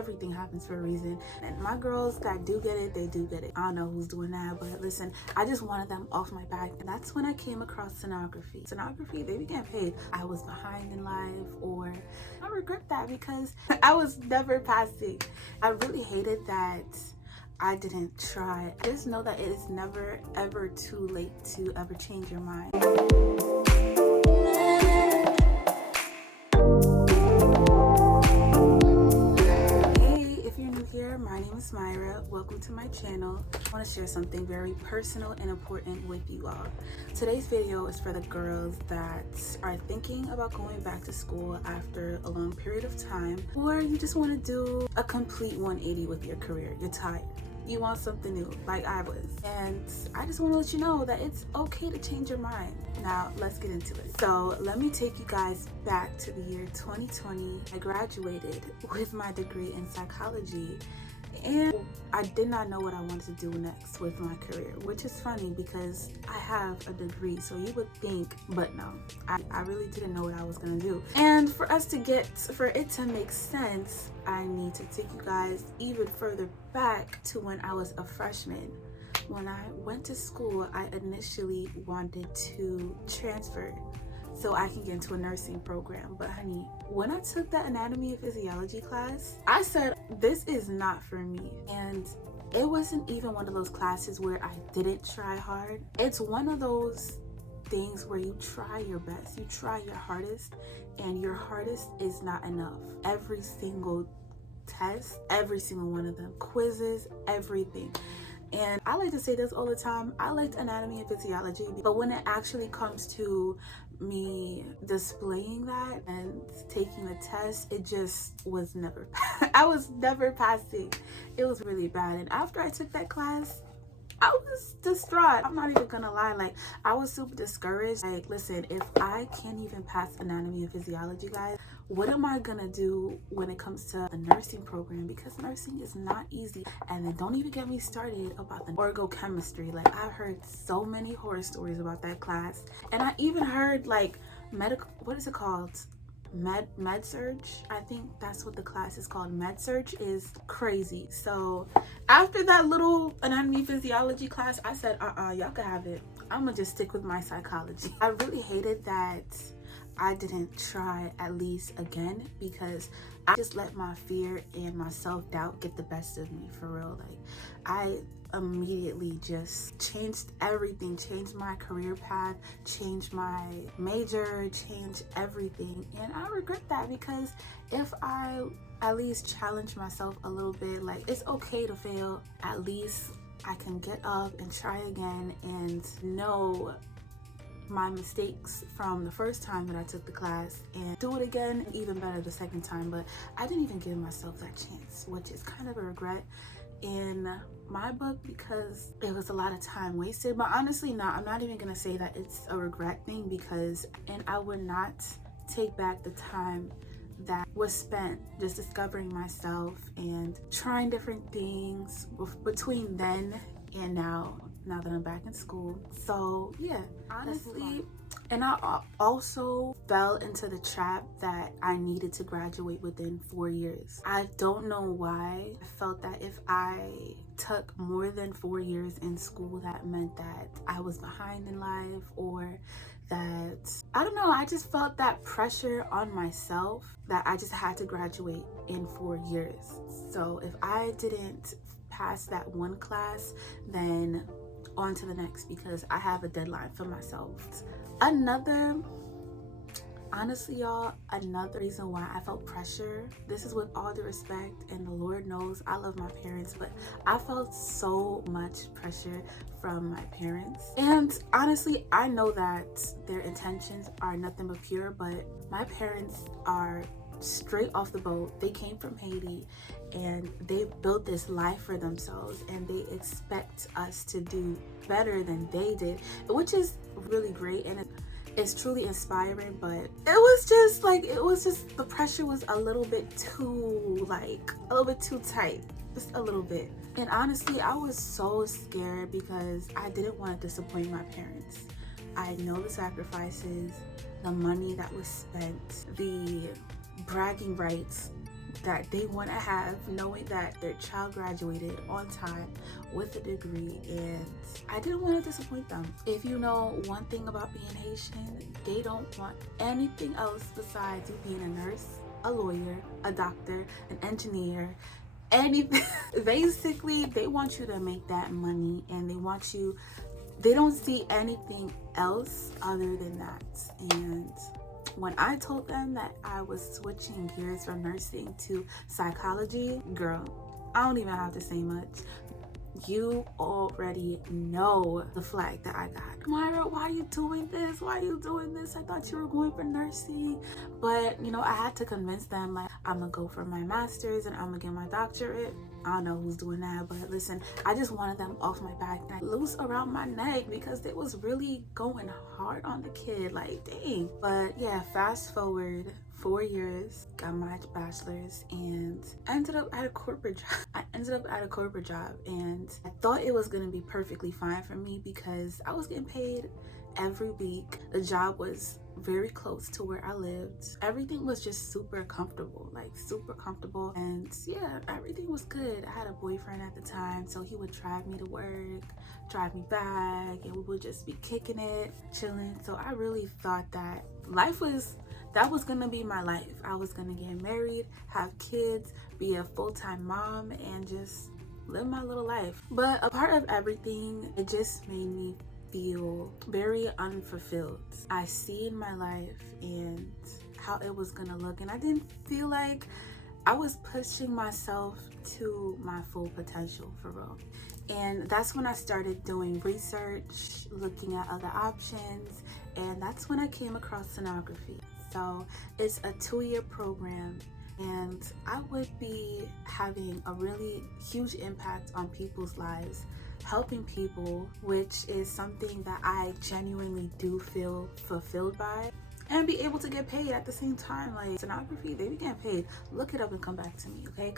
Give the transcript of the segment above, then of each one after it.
everything happens for a reason. And my girls that do get it, they do get it. I don't know who's doing that, but listen, I just wanted them off my back. And that's when I came across sonography. Sonography, they be getting paid. I was behind in life, or I regret that because I was never passing. I really hated that I didn't try. Just know that it is never ever too late to ever change your mind. My name is Myra. Welcome to my channel. I want to share something very personal and important with you all. Today's video is for the girls that are thinking about going back to school after a long period of time, or you just want to do a complete 180 with your career. You're tired. You want something new, like I was. And I just want to let you know that it's okay to change your mind. Now, let's get into it. So let me take you guys back to the year 2020. I graduated with my degree in psychology, and I did not know what I wanted to do next with my career, which is funny because I have a degree, so you would think, but no, I really didn't know what I was gonna do. And for it to make sense, I need to take you guys even further back to when I was a freshman. When I went to school, I initially wanted to transfer so I can get into a nursing program. But honey, when I took that anatomy and physiology class, I said, this is not for me. And it wasn't even one of those classes where I didn't try hard. It's one of those things where you try your best, you try your hardest, and your hardest is not enough. Every single test, every single one of them, quizzes, everything. And I like to say this all the time, I liked anatomy and physiology, but when it actually comes to me displaying that and taking the test, it just was never, I was never passing. It was really bad. And after I took that class, I was distraught. I'm not even gonna lie, like I was super discouraged. Like, listen, if I can't even pass anatomy and physiology, guys, what am I gonna do when it comes to the nursing program? Because nursing is not easy. And then don't even get me started about the orgochemistry. Like, I've heard so many horror stories about that class. And I even heard like medical, what is it called? Med surg. I think that's what the class is called. Med surg is crazy. So after that little anatomy physiology class, I said, y'all can have it. I'm gonna just stick with my psychology. I really hated that I didn't try at least again, because I just let my fear and my self-doubt get the best of me, for real. Like, I immediately just changed everything, changed my career path, changed my major, changed everything. And I regret that, because if I at least challenge myself a little bit, like, it's okay to fail. At least I can get up and try again and know my mistakes from the first time that I took the class and do it again even better the second time. But I didn't even give myself that chance, which is kind of a regret in my book, because it was a lot of time wasted. But honestly, I'm not even gonna say that it's a regret thing, because I would not take back the time that was spent just discovering myself and trying different things between then and now that I'm back in school. So yeah, honestly, and I also fell into the trap that I needed to graduate within 4 years. I don't know why. I felt that if I took more than 4 years in school, that meant that I was behind in life, or that, I don't know, I just felt that pressure on myself that I just had to graduate in 4 years. So if I didn't pass that one class, then on to the next, because I have a deadline for myself. Honestly, y'all, another reason why I felt pressure, this is with all due respect, and the Lord knows I love my parents, but I felt so much pressure from my parents. And honestly, I know that their intentions are nothing but pure, but my parents are straight off the boat. They came from Haiti, and they built this life for themselves, and they expect us to do better than they did, which is really great, and it's truly inspiring. But it was just the pressure was a little bit too tight, just a little bit. And honestly, I was so scared because I didn't want to disappoint my parents. I know the sacrifices, the money that was spent, the bragging rights that they want to have, knowing that their child graduated on time with a degree, and I didn't want to disappoint them. If you know one thing about being Haitian, they don't want anything else besides you being a nurse, a lawyer, a doctor, an engineer, anything. Basically, they want you to make that money, and they don't see anything else other than that. And when I told them that I was switching gears from nursing to psychology, girl, I don't even have to say much. You already know the flag that I got. Myra, why are you doing this? Why are you doing this? I thought you were going for nursing. But, you know, I had to convince them, like, I'm gonna go for my master's and I'm gonna get my doctorate. I don't know who's doing that, but listen, I just wanted them off my back, loose around my neck, because it was really going hard on the kid, like, dang. But yeah, fast forward 4 years, got my bachelor's, and ended up at a corporate job. And I thought it was gonna be perfectly fine for me because I was getting paid every week. The job was very close to where I lived. Everything was just super comfortable, and yeah, everything was good. I had a boyfriend at the time, so he would drive me to work, drive me back, and we would just be kicking it, chilling. So I really thought that that was gonna be my life. I was gonna get married, have kids, be a full-time mom, and just live my little life. But a part of everything, it just made me feel very unfulfilled. I seen my life and how it was gonna look, and I didn't feel like I was pushing myself to my full potential, for real. And that's when I started doing research, looking at other options, and that's when I came across sonography. So it's a 2-year program, and I would be having a really huge impact on people's lives, helping people, which is something that I genuinely do feel fulfilled by, and be able to get paid at the same time. Like, sonography, they be getting paid. Look it up and come back to me, okay?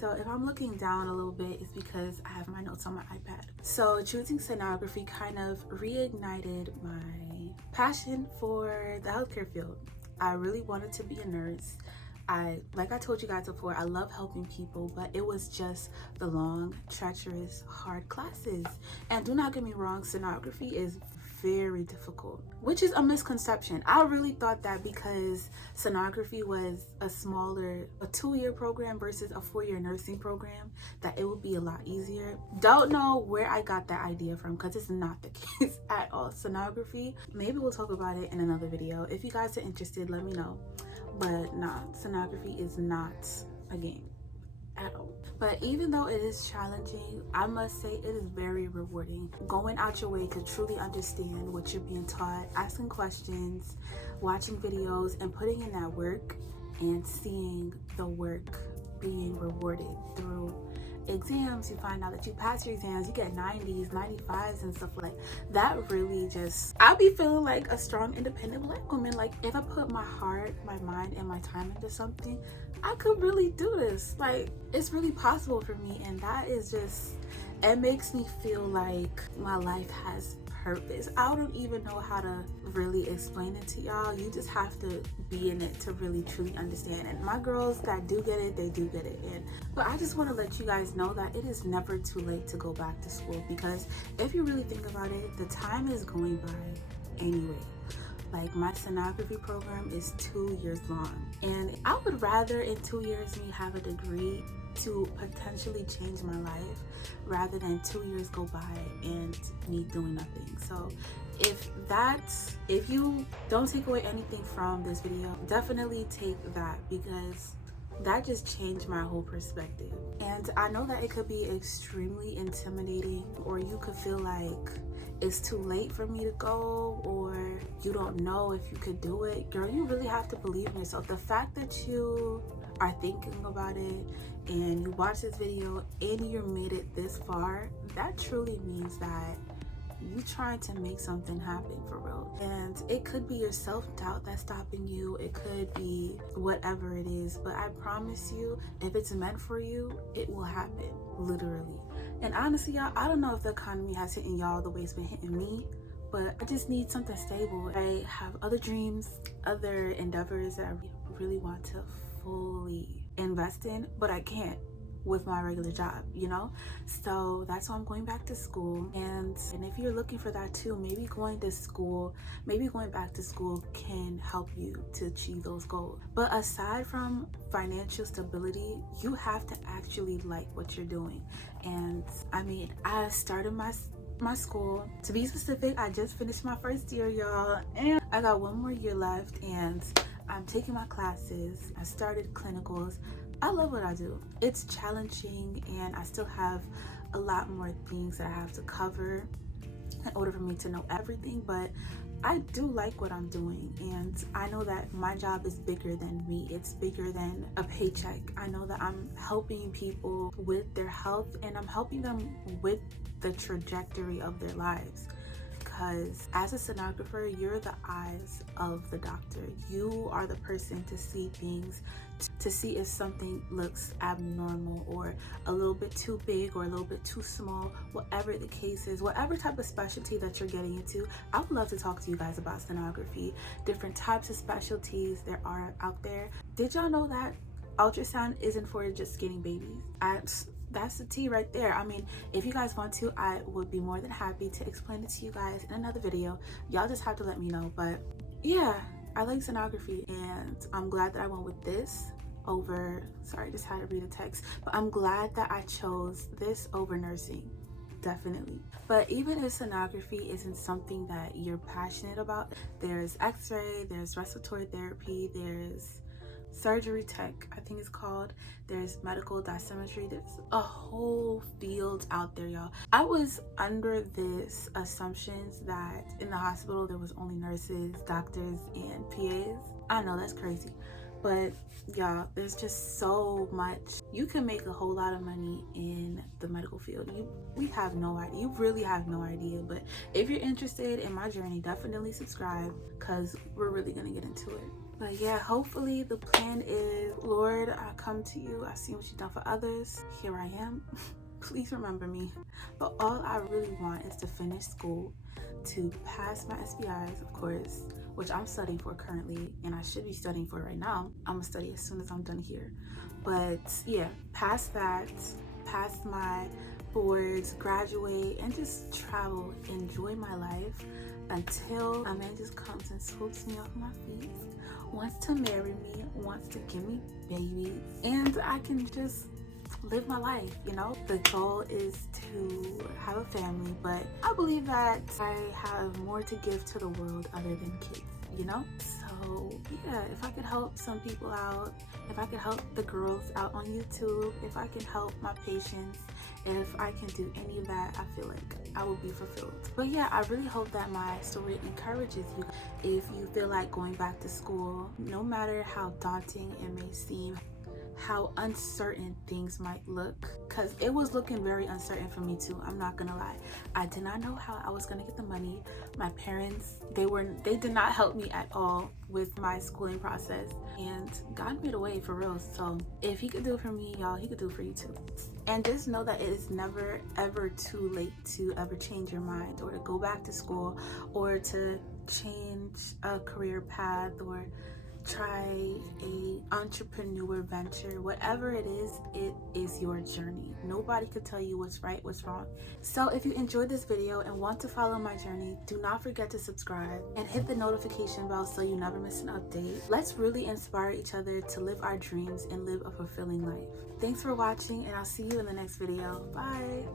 So if I'm looking down a little bit, it's because I have my notes on my iPad. So choosing sonography kind of reignited my passion for the healthcare field. I really wanted to be a nurse. Like I told you guys before, I love helping people, but it was just the long, treacherous, hard classes. And do not get me wrong, sonography is very difficult, which is a misconception. I really thought that because sonography was a 2-year program versus a 4-year nursing program, that it would be a lot easier. Don't know where I got that idea from, because it's not the case at all. Sonography, maybe we'll talk about it in another video. If you guys are interested, let me know. But nah, sonography is not a game at all. But even though it is challenging, I must say it is very rewarding. Going out your way to truly understand what you're being taught, asking questions, watching videos, and putting in that work, and seeing the work being rewarded through exams. You find out that you pass your exams, you get 90s, 95s, and stuff like that. Really just, I'll be feeling like a strong, independent Black woman. Like, if I put my heart, my mind, and my time into something, I could really do this. Like, it's really possible for me, and that is just, it makes me feel like my life has purpose. I don't even know how to really explain it to y'all. You just have to be in it to really truly understand. And my girls that do get it, they do get it. But I just want to let you guys know that it is never too late to go back to school, because if you really think about it, the time is going by anyway. Like, my sonography program is 2 years long, and I would rather in 2 years me have a degree to potentially change my life, rather than 2 years go by and me doing nothing. So if you don't take away anything from this video, definitely take that, because that just changed my whole perspective. And I know that it could be extremely intimidating, or you could feel like it's too late for me to go, or you don't know if you could do it. Girl, you really have to believe in yourself. The fact that you are thinking about it and you watch this video and you made it this far, that truly means that you trying to make something happen, for real. And it could be your self-doubt that's stopping you, it could be whatever it is, but I promise you, if it's meant for you, it will happen, literally. And honestly, y'all, I don't know if the economy has hit y'all the way it's been hitting me, but I just need something stable. I have other dreams, other endeavors that I really want to fully invest in, but I can't with my regular job, you know? So that's why I'm going back to school. And if you're looking for that too, maybe going back to school can help you to achieve those goals. But aside from financial stability, you have to actually like what you're doing. And I mean, I started my school. To be specific, I just finished my first year, y'all, and I got one more year left, and I'm taking my classes. I started clinicals. I love what I do. It's challenging, and I still have a lot more things that I have to cover in order for me to know everything, but I do like what I'm doing, and I know that my job is bigger than me. It's bigger than a paycheck. I know that I'm helping people with their health, and I'm helping them with the trajectory of their lives. Because as a sonographer, you're the eyes of the doctor. You are the person to see things, to see if something looks abnormal or a little bit too big or a little bit too small, whatever the case is, whatever type of specialty that you're getting into. I would love to talk to you guys about sonography, different types of specialties there are out there. Did y'all know that ultrasound isn't for just skinny babies? That's the tea right there. I mean, if you guys want to, I would be more than happy to explain it to you guys in another video. Y'all just have to let me know. But yeah, I like sonography, and I'm glad that I went with this over, sorry, I just had to read a text, but I'm glad that I chose this over nursing. Definitely. But even if sonography isn't something that you're passionate about, there's x-ray, there's respiratory therapy, there's surgery tech, I think it's called, there's medical dosimetry. There's a whole field out there, y'all. I was under this assumptions that in the hospital there was only nurses, doctors, and PAs. I know that's crazy, but y'all, there's just so much. You can make a whole lot of money in the medical field. We have no idea. You really have no idea. But if you're interested in my journey, definitely subscribe, because we're really gonna get into it. But yeah, hopefully the plan is, Lord, I come to you. I see what you've done for others. Here I am. Please remember me. But all I really want is to finish school, to pass my SBIs, of course, which I'm studying for currently, and I should be studying for right now. I'm gonna study as soon as I'm done here. But yeah, pass that, pass my boards, graduate, and just travel, enjoy my life until a man just comes and swoops me off my feet, wants to marry me, wants to give me babies, and I can just live my life, you know? The goal is to have a family, but I believe that I have more to give to the world other than kids, you know? So yeah, if I could help some people out, if I could help the girls out on YouTube, if I can help my patients, if I can do any of that, I feel like I will be fulfilled. But yeah, I really hope that my story encourages you. If you feel like going back to school, no matter how daunting it may seem, how uncertain things might look, because it was looking very uncertain for me too, I'm not gonna lie. I did not know how I was gonna get the money. My parents, they did not help me at all with my schooling process, and God made a way, for real. So if he could do it for me, y'all, he could do it for you too. And just know that it is never ever too late to ever change your mind, or to go back to school, or to change a career path, or try a entrepreneur venture. Whatever it is your journey. Nobody could tell you what's right, what's wrong. So if you enjoyed this video and want to follow my journey, do not forget to subscribe and hit the notification bell so you never miss an update. Let's really inspire each other to live our dreams and live a fulfilling life. Thanks for watching, and I'll see you in the next video. Bye.